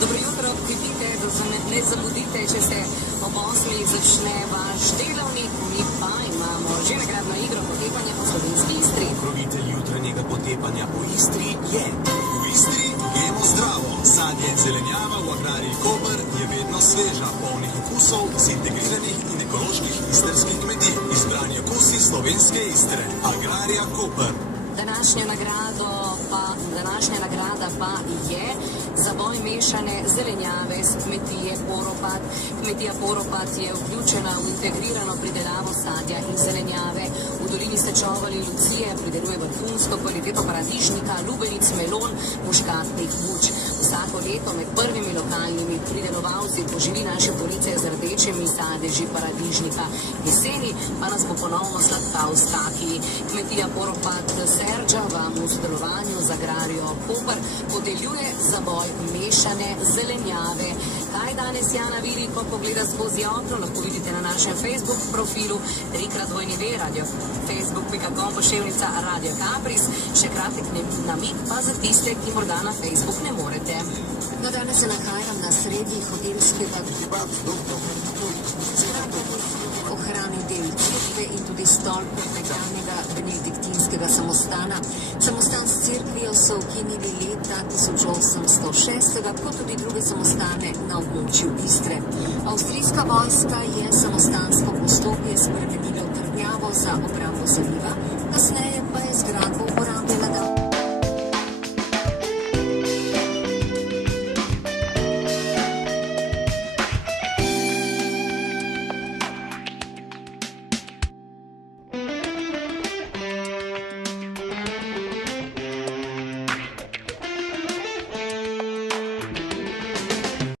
Dobro jutro, pridite, da se ne zamudite, če se ob 8 začne vaš delovnik, mi pa imamo že nagradno igro potepanja po slovenski Istri. Pokrovitelj jutranjega potepanja po Istri je. V Istri jemo zdravo. Sadje in zelenjava v agrariji Koper je vedno sveža, polnih okusov z integriranih in ekoloških istrskih kmetij. Izbrani okusi slovenske Istre. Agrarija Koper. Današnja nagrada pa je zaboj mešane zelenjave z kmetije Poropat. Kmetija Poropat je vključena v integrirano pridelavo sadja in zelenjave. V dolini Sečovali Lucije prideluje vrhunsko kvaliteto paradižnika, lubenic, melon, muškatnih buč. Vsako leto med prvimi lokalnimi pridelovalci poživi naše police z rdečimi sadeži paradižnika. Jeseni pa nas bo ponovno sladkal s kakiji. Kmetija Poropat Serđa vam v sodelovanju z Agrarijo Koper podeljuje zaboj mešane zelenjave. Kaj danes Jana vidi, ko pogleda skozi okno, lahko vidite na našem Facebook profilu /radio, facebook.com/Radio Capris. Še kratek namig pa za tiste, ki morda na Facebook ne morete. No, danes se nahajam na sredi hotelskega kluba, ohranil del cerkve in tudi stolpe nekdanjega benediktinskega samostana. Samostan s cerkvijo so ukinili leta 1806, kot tudi druge samostane na območju Istre. Avstrijska vojska je samostansko postopje spremenila v trdnjavo za obrambo zaliva, kasneje